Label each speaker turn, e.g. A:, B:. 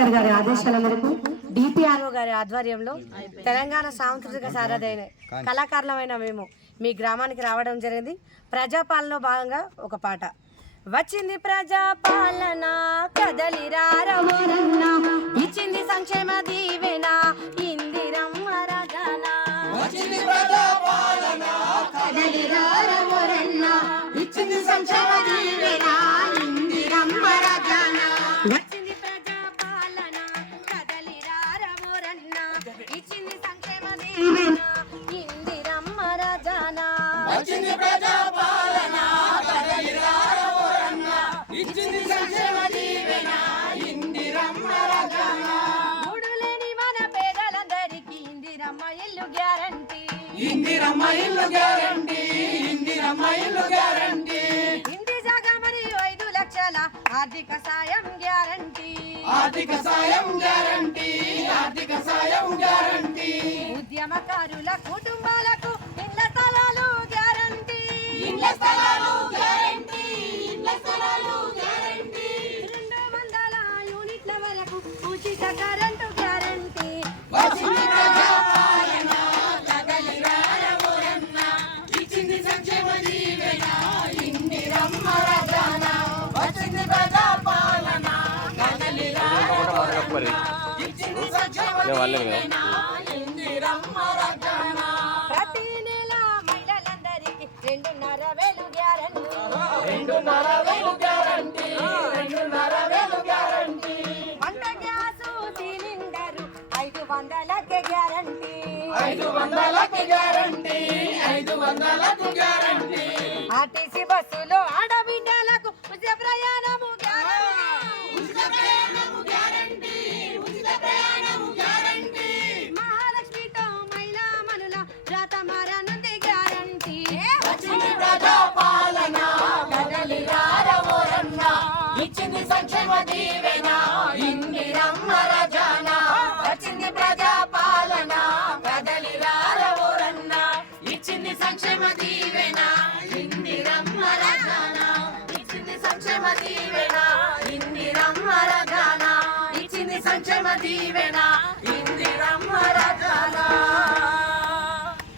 A: Collector గారి ఆదేశాల మేరకు డిపిఆర్ఓ గారి ఆధ్వర్యంలో తెలంగాణ సాంస్కృతిక సారథైన కళాకారులమైన మేము మీ గ్రామానికి రావడం జరిగింది. ప్రజాపాలనలో భాగంగా ఒక పాట. వచ్చింది ప్రజాపాలన కదలిరారవరన్న ఇచ్చింది సంక్షేమ దీవెన ఇందిరమ్మ రగన
B: వచ్చింది ప్రజాపాలన
A: కదలిరారవరన్న ఇచ్చింది సంక్షేమ ఇల్లు గ్యారంటీ.
B: ఇందిరమ్మ ఇల్లు గ్యారంటీ ఇందిరమ్మ ఇల్లు గ్యారంటీ.
A: ఇంటి జాగా మరియు ఐదు లక్షల ఆర్థిక సాయం గ్యారంటీ.
B: ఆర్థిక సాయం గ్యారంటీ ఆర్థిక సాయం గ్యారంటీ.
A: ఉద్యమకారుల
B: దీవెన ఇందిరమ్మ వచ్చింది ఇచ్చింది దీవెన ఇందిరమ్మ
A: ప్రతి నెల మహిళలందరికీ రెండున్నర వేలు గ్యారంటీ.
B: రెండున్నర
A: ఐదు వందలకే గ్యారంటీ.
B: ఐదు వందలకు గ్యారంటీ ఐదు వందలకు గ్యారంటీ.
A: ఆర్టీసీ బస్సులో
B: సంక్షేమ దీవెన ఇందిరమ్మ రజన ఇచ్చింది సంక్షేమ దీవెన ఇందిరమ్మ రజన ఇచ్చింది సంక్షేమ దీవెన